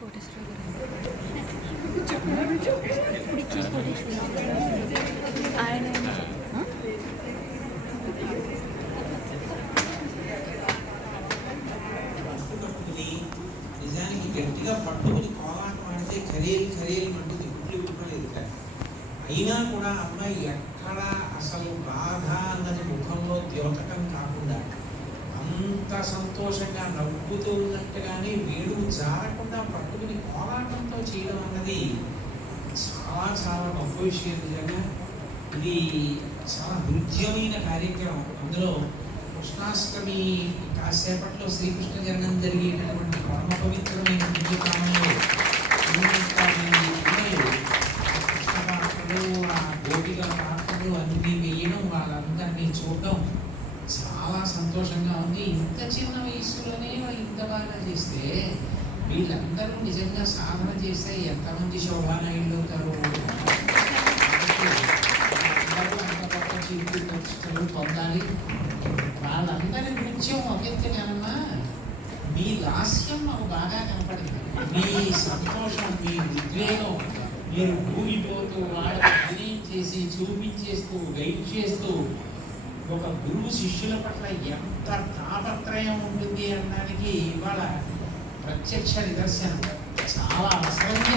ఆయన నిజానికి గట్టిగా పట్టుకుని కోలాటం ఆడితే ఖరీలు అంటూ తిప్పులు ఇవ్వలేదు. అయినా కూడా అమ్మాయి ఎక్కడ అసలు బాధ అన్నది ముఖంలో ద్యోతకం కాకుండా అంత సంతోషంగా నవ్వుతూ ఉన్నట్టుగానే వేడుకు జారకుండా పట్టుకుని కోలాటంతో చేయడం అన్నది చాలా చాలా గొప్ప విషయం. నిజంగా ఇది చాలా హృద్యమైన కార్యక్రమం. అందులో కృష్ణాష్టమి కాసేపట్లో శ్రీకృష్ణ జన్మం జరిగేటటువంటి పరమ పవిత్రమైన దివ్యకాలంలో కృష్ణ పాత్రలు, ఆ గోపికల పాత్రలు అన్నీ వేయడం, వాళ్ళందరినీ చూడడం చాలా సంతోషంగా ఉంది. ఇంత చిన్న వయసులోనే ఇంత బాగా చేస్తే వీళ్ళందరూ నిజంగా సాధన చేస్తే ఎంతమంది శోభానాయుళ్ళు అవుతారు. అంత గొప్ప కీర్తి పొందాలి. వాళ్ళందరి నృత్యం ఒకెత్తగానమ్మా, మీ లాస్యం మాకు బాగా కనపడింది. మీ సంతోషం, మీ ఉద్వేగం, మీరు ఊగిపోతూ వాళ్ళకి అభినయం చేసి చూపించేస్తూ గైడ్ చేస్తూ ఒక గురువు శిష్యుల పట్ల ఎంత తాపత్రయం ఉంటుంది అనడానికి ఇవాళ ప్రత్యక్ష నిదర్శనం. చాలా అవసరంగా